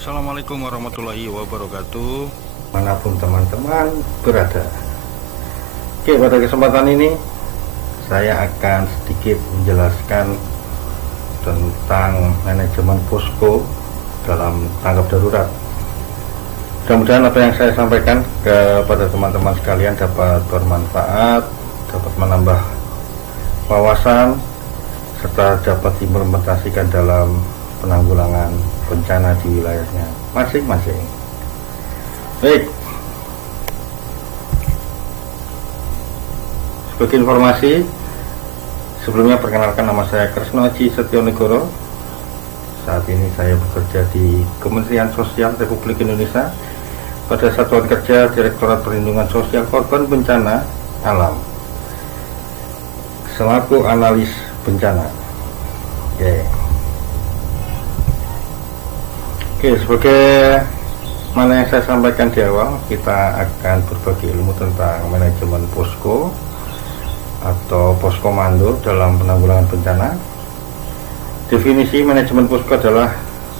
Assalamualaikum warahmatullahi wabarakatuh. Manapun teman-teman berada. Oke, pada kesempatan ini saya akan sedikit menjelaskan tentang manajemen posko dalam tanggap darurat. Mudah-mudahan apa yang saya sampaikan kepada teman-teman sekalian dapat bermanfaat, dapat menambah wawasan, serta dapat diimplementasikan dalam penanggulangan bencana di wilayahnya masing-masing. Baik, sebagai informasi, sebelumnya perkenalkan, nama saya Kresno Aji Setionegoro. Saat ini saya bekerja di Kementerian Sosial Republik Indonesia pada Satuan Kerja Direktorat Perlindungan Sosial Korban Bencana Alam selaku analis bencana. Oke, sebagai mana yang saya sampaikan di awal, kita akan berbagi ilmu tentang manajemen posko atau poskomando dalam penanggulangan bencana. Definisi manajemen posko adalah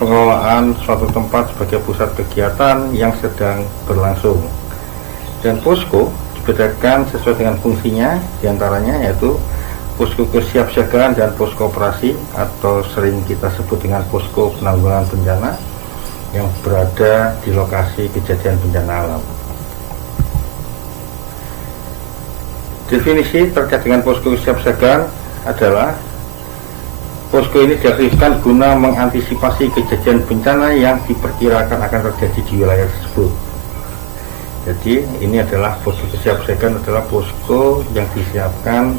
pengelolaan suatu tempat sebagai pusat kegiatan yang sedang berlangsung. Dan posko dibedakan sesuai dengan fungsinya, diantaranya yaitu posko kesiapsiagaan dan posko operasi, atau sering kita sebut dengan posko penanggulangan bencana yang berada di lokasi kejadian bencana alam. Definisi terkait dengan posko kesiapsiagaan adalah posko ini diaktifkan guna mengantisipasi kejadian bencana yang diperkirakan akan terjadi di wilayah tersebut. Jadi ini adalah posko kesiapsiagaan, adalah posko yang disiapkan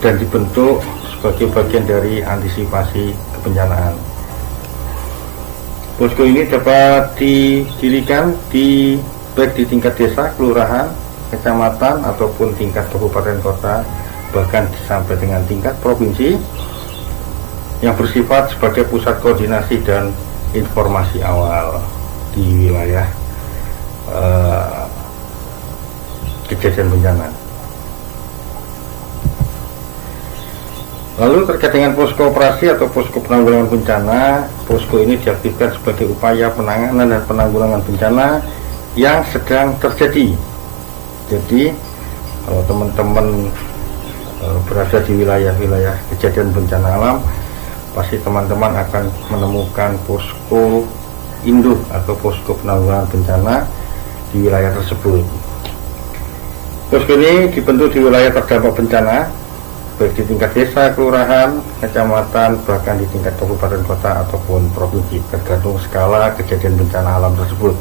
dan dibentuk sebagai bagian dari antisipasi kebencanaan. Posko ini dapat didirikan baik di tingkat desa, kelurahan, kecamatan, ataupun tingkat kabupaten kota, bahkan sampai dengan tingkat provinsi, yang bersifat sebagai pusat koordinasi dan informasi awal di wilayah kejadian bencana. Lalu terkait dengan posko operasi atau posko penanggulangan bencana, posko ini diaktifkan sebagai upaya penanganan dan penanggulangan bencana yang sedang terjadi. Jadi kalau teman-teman berada di wilayah-wilayah kejadian bencana alam, pasti teman-teman akan menemukan posko induk atau posko penanggulangan bencana di wilayah tersebut. Posko ini dibentuk di wilayah terdampak bencana, baik di tingkat desa, kelurahan, kecamatan, bahkan di tingkat kabupaten kota ataupun provinsi, tergantung skala kejadian bencana alam tersebut.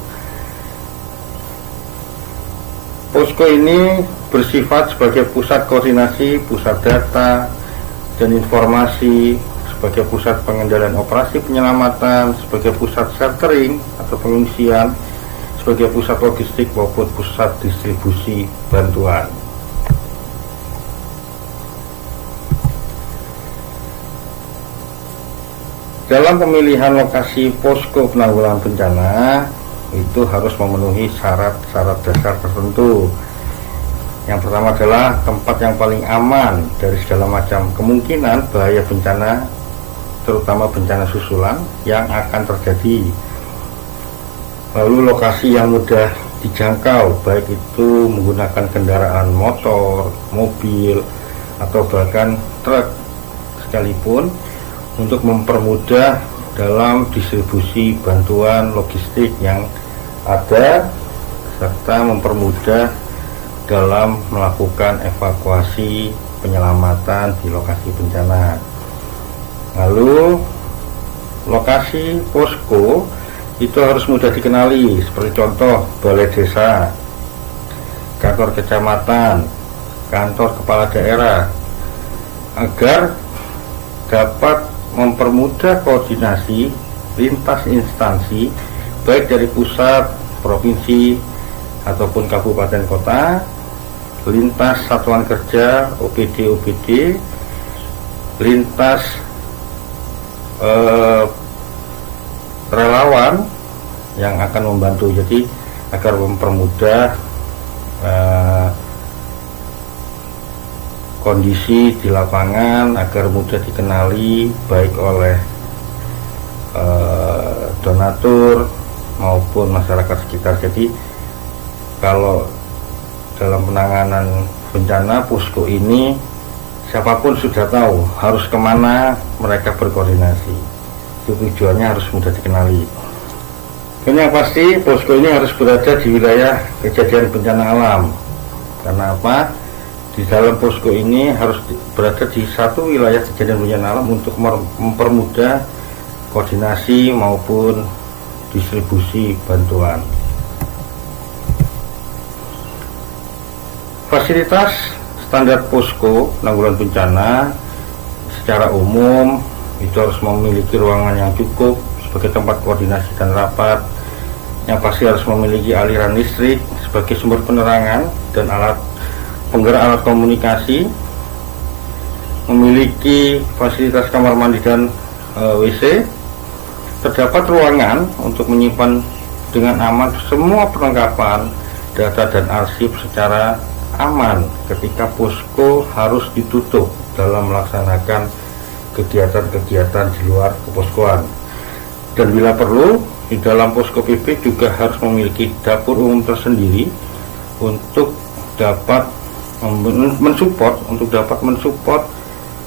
Posko ini bersifat sebagai pusat koordinasi, pusat data dan informasi, sebagai pusat pengendalian operasi penyelamatan, sebagai pusat sheltering atau pengungsian, sebagai pusat logistik maupun pusat distribusi bantuan. Dalam pemilihan lokasi posko penanggulangan bencana itu harus memenuhi syarat-syarat dasar tertentu. Yang pertama adalah tempat yang paling aman dari segala macam kemungkinan bahaya bencana, terutama bencana susulan yang akan terjadi. Lalu lokasi yang mudah dijangkau, baik itu menggunakan kendaraan motor, mobil, atau bahkan truk sekalipun, untuk mempermudah dalam distribusi bantuan logistik yang ada, serta mempermudah dalam melakukan evakuasi penyelamatan di lokasi bencana. Lalu lokasi posko itu harus mudah dikenali, seperti contoh balai desa, kantor kecamatan, kantor kepala daerah, agar dapat mempermudah koordinasi lintas instansi, baik dari pusat, provinsi, ataupun kabupaten kota, lintas satuan kerja, OPD, lintas relawan yang akan membantu. Jadi agar mempermudah kondisi di lapangan, agar mudah dikenali baik oleh donatur maupun masyarakat sekitar. Jadi kalau dalam penanganan bencana, posko ini siapapun sudah tahu harus kemana mereka berkoordinasi. Tujuannya harus mudah dikenali. Dan yang pasti posko ini harus berada di wilayah kejadian bencana alam. Karena apa? Di dalam posko ini harus berada di satu wilayah kejadian bencana alam untuk mempermudah koordinasi maupun distribusi bantuan. Fasilitas standar posko penanggulangan bencana secara umum itu harus memiliki ruangan yang cukup sebagai tempat koordinasi dan rapat. Yang pasti harus memiliki aliran listrik sebagai sumber penerangan dan alat penggerak alat komunikasi, memiliki fasilitas kamar mandi dan WC. Terdapat ruangan untuk menyimpan dengan aman semua perlengkapan, data dan arsip secara aman ketika posko harus ditutup dalam melaksanakan kegiatan-kegiatan di luar keposkoan. Dan bila perlu, di dalam posko PB juga harus memiliki dapur umum tersendiri untuk dapat mensupport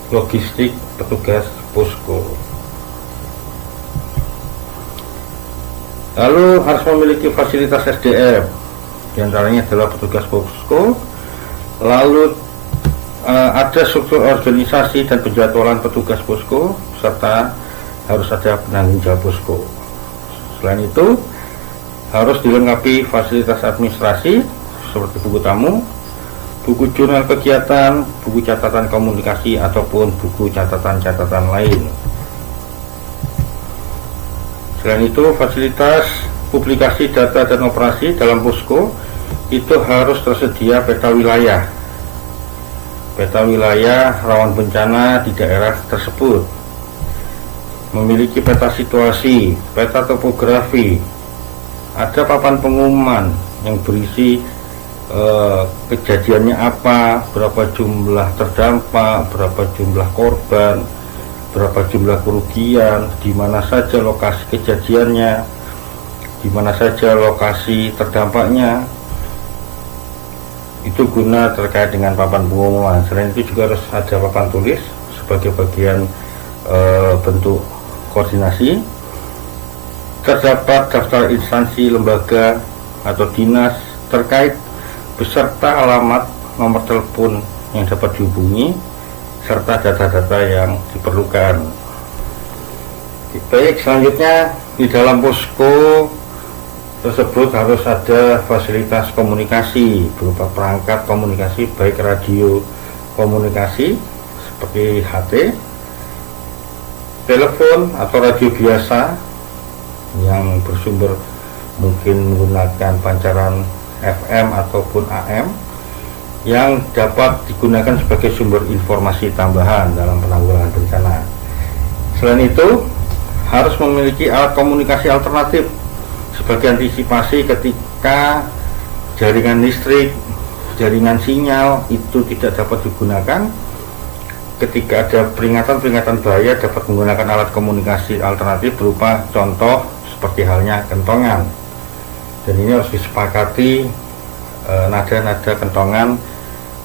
logistik petugas posko. Lalu harus memiliki fasilitas SDM, diantaranya adalah petugas posko. Lalu ada struktur organisasi dan penjadwalan petugas posko, serta harus ada penanggung jawab posko. Selain itu harus dilengkapi fasilitas administrasi seperti buku tamu, buku jurnal kegiatan, buku catatan komunikasi ataupun buku catatan-catatan lain. Selain itu, fasilitas publikasi data dan operasi dalam posko itu harus tersedia peta wilayah rawan bencana di daerah tersebut, memiliki peta situasi, peta topografi, ada papan pengumuman yang berisi kejadiannya apa, berapa jumlah terdampak, berapa jumlah korban, berapa jumlah kerugian, di mana saja lokasi kejadiannya, di mana saja lokasi terdampaknya. Itu guna terkait dengan papan pengumuman. Selain itu juga harus ada papan tulis sebagai bagian bentuk koordinasi. Terdapat daftar instansi, lembaga atau dinas terkait beserta alamat, nomor telepon yang dapat dihubungi, serta data-data yang diperlukan. Baik, selanjutnya di dalam posko tersebut harus ada fasilitas komunikasi berupa perangkat komunikasi, baik radio komunikasi seperti HT, telepon atau radio biasa yang bersumber mungkin menggunakan pancaran FM ataupun AM, yang dapat digunakan sebagai sumber informasi tambahan dalam penanggulangan bencana. Selain itu, harus memiliki alat komunikasi alternatif sebagai antisipasi ketika jaringan listrik, jaringan sinyal itu tidak dapat digunakan. Ketika ada peringatan-peringatan bahaya, dapat menggunakan alat komunikasi alternatif berupa contoh seperti halnya kentongan. Dan ini harus disepakati nada-nada kentongan.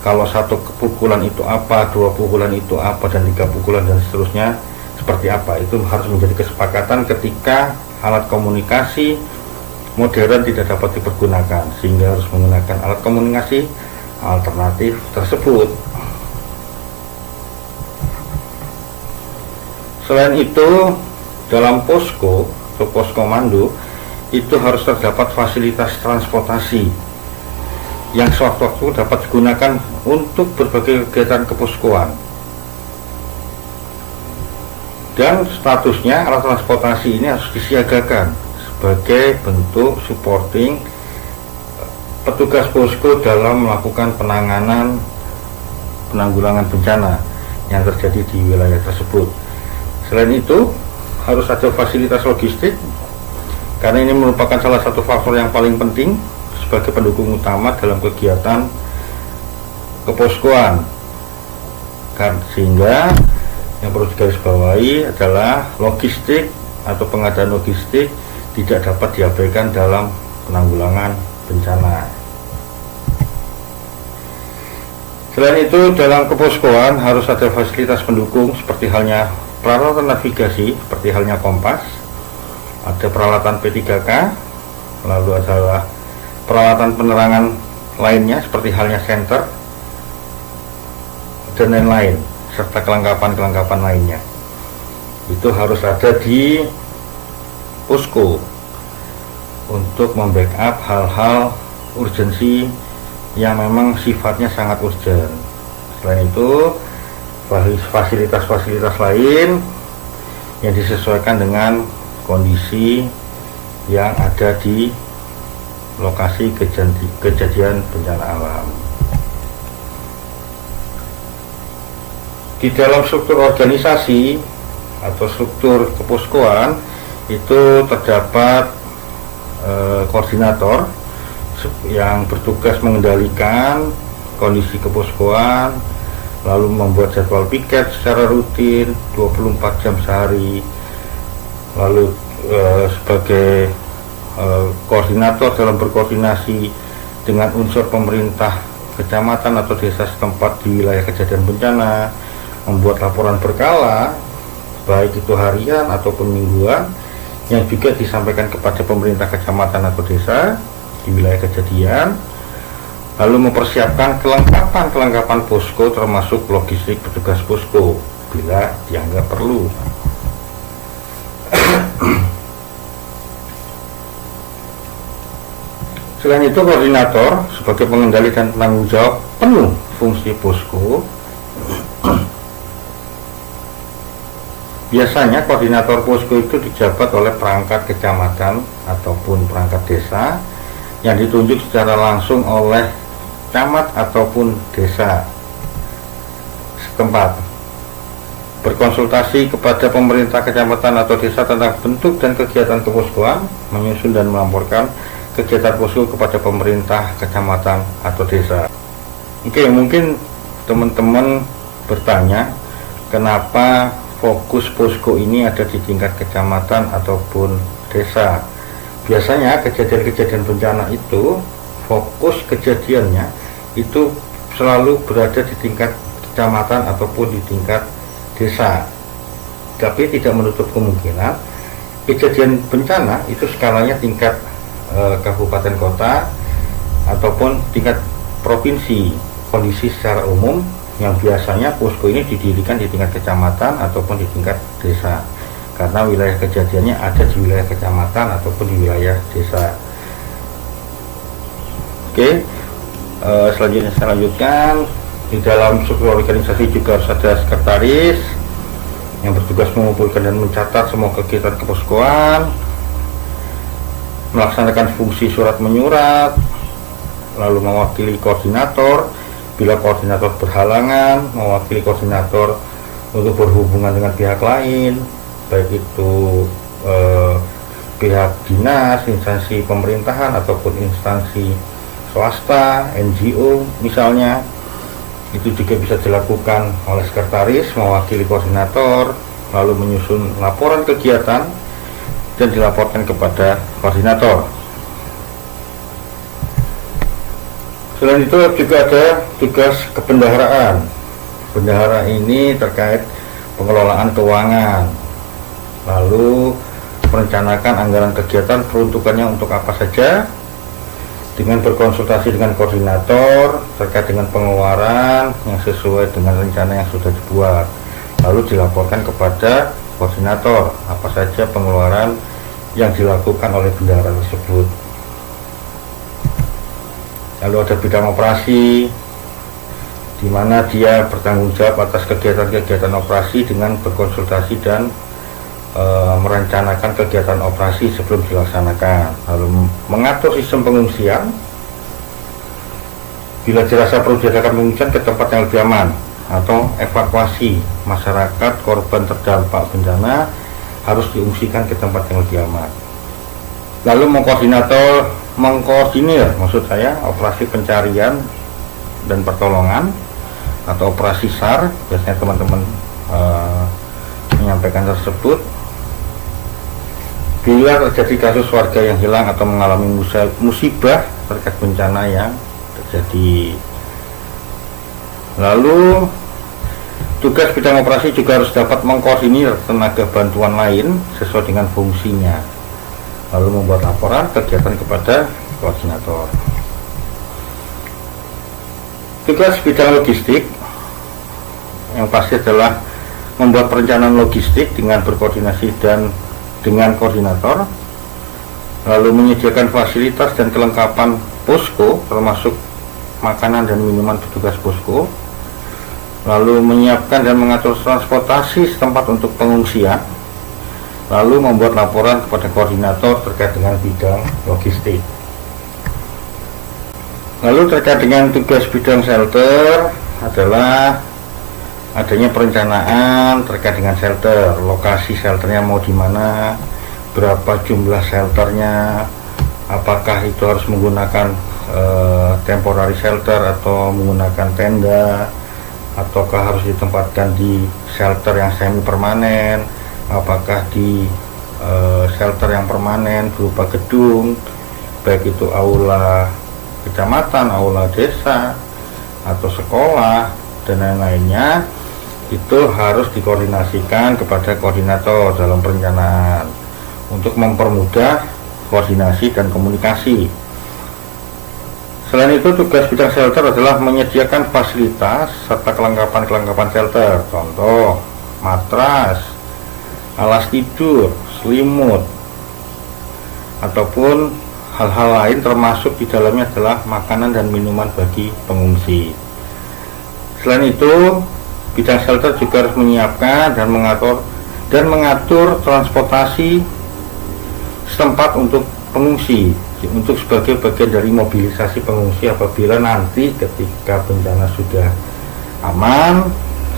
Kalau satu pukulan itu apa, dua pukulan itu apa, dan tiga pukulan dan seterusnya seperti apa, itu harus menjadi kesepakatan ketika alat komunikasi modern tidak dapat dipergunakan, sehingga harus menggunakan alat komunikasi alternatif tersebut. Selain itu, dalam posko atau poskomando itu harus terdapat fasilitas transportasi yang sewaktu-waktu dapat digunakan untuk berbagai kegiatan keposkoan. Dan statusnya alat transportasi ini harus disiagakan sebagai bentuk supporting petugas posko dalam melakukan penanggulangan bencana yang terjadi di wilayah tersebut. Selain itu, harus ada fasilitas logistik, karena ini merupakan salah satu faktor yang paling penting sebagai pendukung utama dalam kegiatan keposkoan. Sehingga yang perlu digarisbawahi adalah logistik atau pengadaan logistik tidak dapat diabaikan dalam penanggulangan bencana. Selain itu, dalam keposkoan harus ada fasilitas pendukung seperti halnya peralatan navigasi, seperti halnya kompas, ada peralatan P3K, lalu adalah peralatan penerangan lainnya seperti halnya senter dan lain-lain, serta kelengkapan-kelengkapan lainnya. Itu harus ada di posko untuk membackup hal-hal urgensi yang memang sifatnya sangat urgent. Selain itu, fasilitas-fasilitas lain yang disesuaikan dengan kondisi yang ada di lokasi kejadian bencana alam. Di dalam struktur organisasi atau struktur keposkoan itu terdapat koordinator yang bertugas mengendalikan kondisi keposkoan, lalu membuat jadwal piket secara rutin 24 jam sehari, lalu sebagai koordinator dalam berkoordinasi dengan unsur pemerintah kecamatan atau desa setempat di wilayah kejadian bencana, membuat laporan berkala baik itu harian ataupun mingguan yang juga disampaikan kepada pemerintah kecamatan atau desa di wilayah kejadian, lalu mempersiapkan kelengkapan posko termasuk logistik petugas posko bila dianggap perlu. Selain itu, koordinator sebagai pengendali dan penanggung jawab penuh fungsi posko. Biasanya koordinator posko itu dijabat oleh perangkat kecamatan ataupun perangkat desa yang ditunjuk secara langsung oleh camat ataupun desa setempat. Berkonsultasi kepada pemerintah kecamatan atau desa tentang bentuk dan kegiatan keposkoan, menyusun dan melaporkan kegiatan posko kepada pemerintah kecamatan atau desa. Oke, mungkin teman-teman bertanya kenapa fokus posko ini ada di tingkat kecamatan ataupun desa. Biasanya kejadian-kejadian bencana itu fokus kejadiannya itu selalu berada di tingkat kecamatan ataupun di tingkat desa. Tapi tidak menutup kemungkinan kejadian bencana itu skalanya tingkat kabupaten kota ataupun tingkat provinsi. Kondisi secara umum yang biasanya posko ini didirikan di tingkat kecamatan ataupun di tingkat desa, karena wilayah kejadiannya ada di wilayah kecamatan ataupun di wilayah desa. Oke, selanjutnya saya lanjutkan. Di dalam struktur organisasi juga harus ada sekretaris yang bertugas mengumpulkan dan mencatat semua kegiatan keposkoan, melaksanakan fungsi surat menyurat, lalu mewakili koordinator bila koordinator berhalangan, mewakili koordinator untuk berhubungan dengan pihak lain, baik itu pihak dinas, instansi pemerintahan ataupun instansi swasta, NGO misalnya. Itu juga bisa dilakukan oleh sekretaris mewakili koordinator, lalu menyusun laporan kegiatan dan dilaporkan kepada koordinator. Selain itu juga ada tugas kebendaharaan. Bendahara ini terkait pengelolaan keuangan, lalu merencanakan anggaran kegiatan peruntukannya untuk apa saja, dengan berkonsultasi dengan koordinator terkait dengan pengeluaran yang sesuai dengan rencana yang sudah dibuat, lalu dilaporkan kepada koordinator apa saja pengeluaran yang dilakukan oleh bendahara tersebut. Lalu ada bidang operasi, di mana dia bertanggung jawab atas kegiatan-kegiatan operasi dengan berkonsultasi dan merencanakan kegiatan operasi sebelum dilaksanakan, lalu mengatur sistem pengungsian bila dirasa perlu diadakan pengungsian ke tempat yang lebih aman, atau evakuasi masyarakat korban terdampak bencana harus diungsikan ke tempat yang lebih aman. Lalu mengkoordinir maksud saya operasi pencarian dan pertolongan atau operasi SAR, biasanya teman-teman menyampaikan tersebut. bila terjadi kasus warga yang hilang atau mengalami musibah terkait bencana yang terjadi. Lalu tugas bidang operasi juga harus dapat mengkoordinir tenaga bantuan lain sesuai dengan fungsinya, lalu membuat laporan kegiatan kepada koordinator. Tugas bidang logistik yang pasti adalah membuat perencanaan logistik dengan berkoordinasi dan dengan koordinator, lalu menyediakan fasilitas dan kelengkapan posko termasuk makanan dan minuman petugas posko, lalu menyiapkan dan mengatur transportasi setempat untuk pengungsian, lalu membuat laporan kepada koordinator terkait dengan bidang logistik. Lalu terkait dengan tugas bidang shelter adalah adanya perencanaan terkait dengan shelter, lokasi shelternya mau di mana, berapa jumlah shelternya, apakah itu harus menggunakan temporary shelter atau menggunakan tenda, ataukah harus ditempatkan di shelter yang semi permanen, apakah di shelter yang permanen berupa gedung, baik itu aula kecamatan, aula desa, atau sekolah dan lain-lainnya. Itu harus dikoordinasikan kepada koordinator dalam perencanaan untuk mempermudah koordinasi dan komunikasi. Selain itu, tugas bidang shelter adalah menyediakan fasilitas serta kelengkapan shelter, contoh matras, alas tidur, selimut, ataupun hal-hal lain termasuk di dalamnya adalah makanan dan minuman bagi pengungsi. Selain itu, bidang shelter juga harus menyiapkan dan mengatur transportasi setempat untuk pengungsi, untuk sebagai bagian dari mobilisasi pengungsi apabila nanti ketika bencana sudah aman,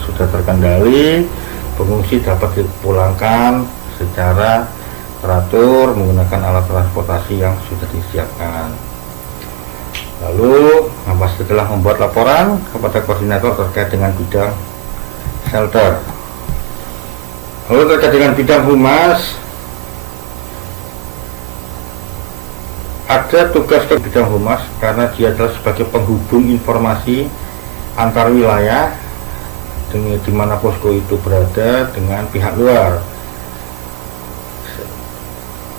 sudah terkendali, pengungsi dapat dipulangkan secara teratur menggunakan alat transportasi yang sudah disiapkan. Lalu setelah membuat laporan kepada koordinator terkait dengan bidang shelter. Lalu terkait dengan bidang humas, ada tugas ke bidang humas karena dia adalah sebagai penghubung informasi antar wilayah di mana posko itu berada dengan pihak luar.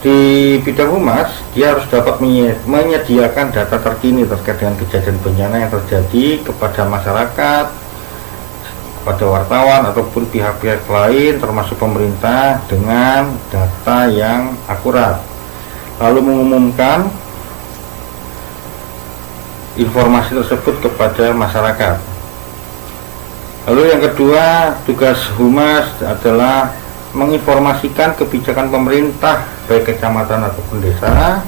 Di bidang humas, dia harus dapat menyediakan data terkini terkait dengan kejadian bencana yang terjadi kepada masyarakat, kepada wartawan ataupun pihak-pihak lain termasuk pemerintah dengan data yang akurat, lalu mengumumkan informasi tersebut kepada masyarakat. Lalu yang kedua, tugas humas adalah menginformasikan kebijakan pemerintah baik kecamatan ataupun desa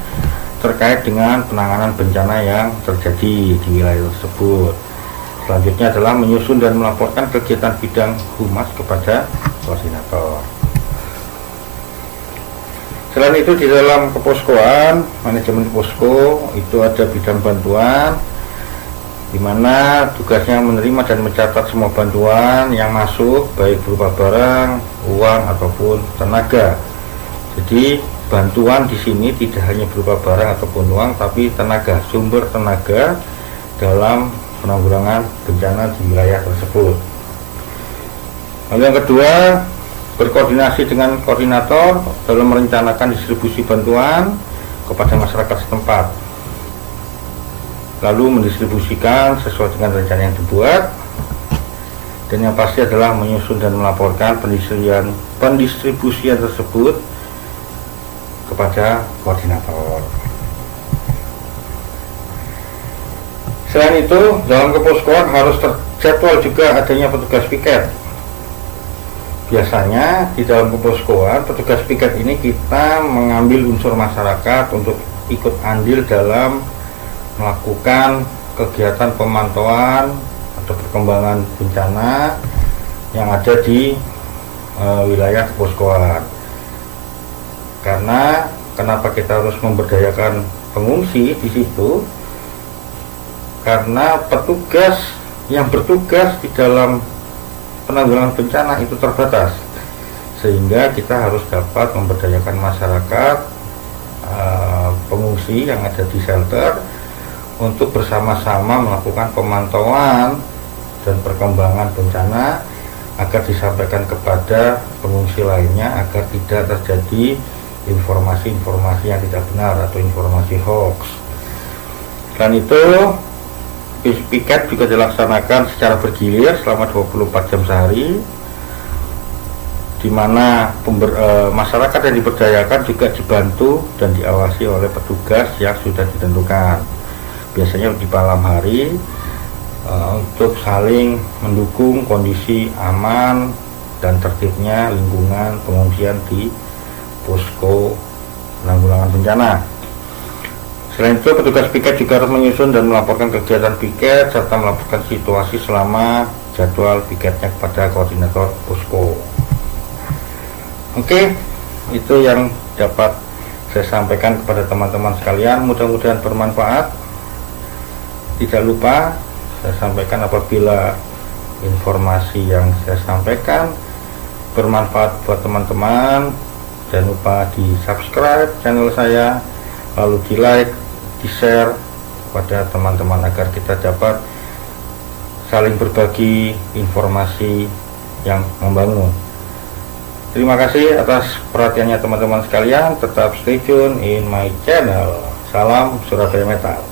terkait dengan penanganan bencana yang terjadi di wilayah tersebut. Selanjutnya adalah menyusun dan melaporkan kegiatan bidang humas kepada koordinator. Selain itu, di dalam keposkoan, manajemen posko itu ada bidang bantuan, di mana tugasnya menerima dan mencatat semua bantuan yang masuk, baik berupa barang, uang ataupun tenaga. Jadi bantuan di sini tidak hanya berupa barang ataupun uang, tapi tenaga, sumber tenaga dalam penanggulangan bencana di wilayah tersebut. Lalu yang kedua, berkoordinasi dengan koordinator dalam merencanakan distribusi bantuan kepada masyarakat setempat, lalu mendistribusikan sesuai dengan rencana yang dibuat, dan yang pasti adalah menyusun dan melaporkan pendistribusian tersebut kepada koordinator. Selain itu, dalam keposkoan harus terjadwal juga adanya petugas piket. Biasanya di dalam keposkoan, petugas piket ini kita mengambil unsur masyarakat untuk ikut andil dalam melakukan kegiatan pemantauan atau perkembangan bencana yang ada di wilayah keposkoan. Karena kenapa kita harus memberdayakan pengungsi di situ? Karena petugas yang bertugas di dalam penanggulangan bencana itu terbatas, sehingga kita harus dapat memberdayakan masyarakat pengungsi yang ada di shelter untuk bersama-sama melakukan pemantauan dan perkembangan bencana agar disampaikan kepada pengungsi lainnya agar tidak terjadi informasi-informasi yang tidak benar atau informasi hoax. Selain itu, piket juga dilaksanakan secara bergilir selama 24 jam sehari, di mana masyarakat yang diberdayakan juga dibantu dan diawasi oleh petugas yang sudah ditentukan. Biasanya di malam hari untuk saling mendukung kondisi aman dan tertibnya lingkungan pengungsian di posko penanggulangan bencana. Selain itu, petugas piket juga harus menyusun dan melaporkan kegiatan piket serta melaporkan situasi selama jadwal piketnya kepada koordinator posko. Oke, itu yang dapat saya sampaikan kepada teman-teman sekalian. Mudah-mudahan bermanfaat. Tidak lupa saya sampaikan apabila informasi yang saya sampaikan bermanfaat buat teman-teman, jangan lupa di subscribe channel saya, lalu di like, di share kepada teman-teman agar kita dapat saling berbagi informasi yang membangun. Terima kasih atas perhatiannya teman-teman sekalian. Tetap stay tune in my channel. Salam Surabaya Metal.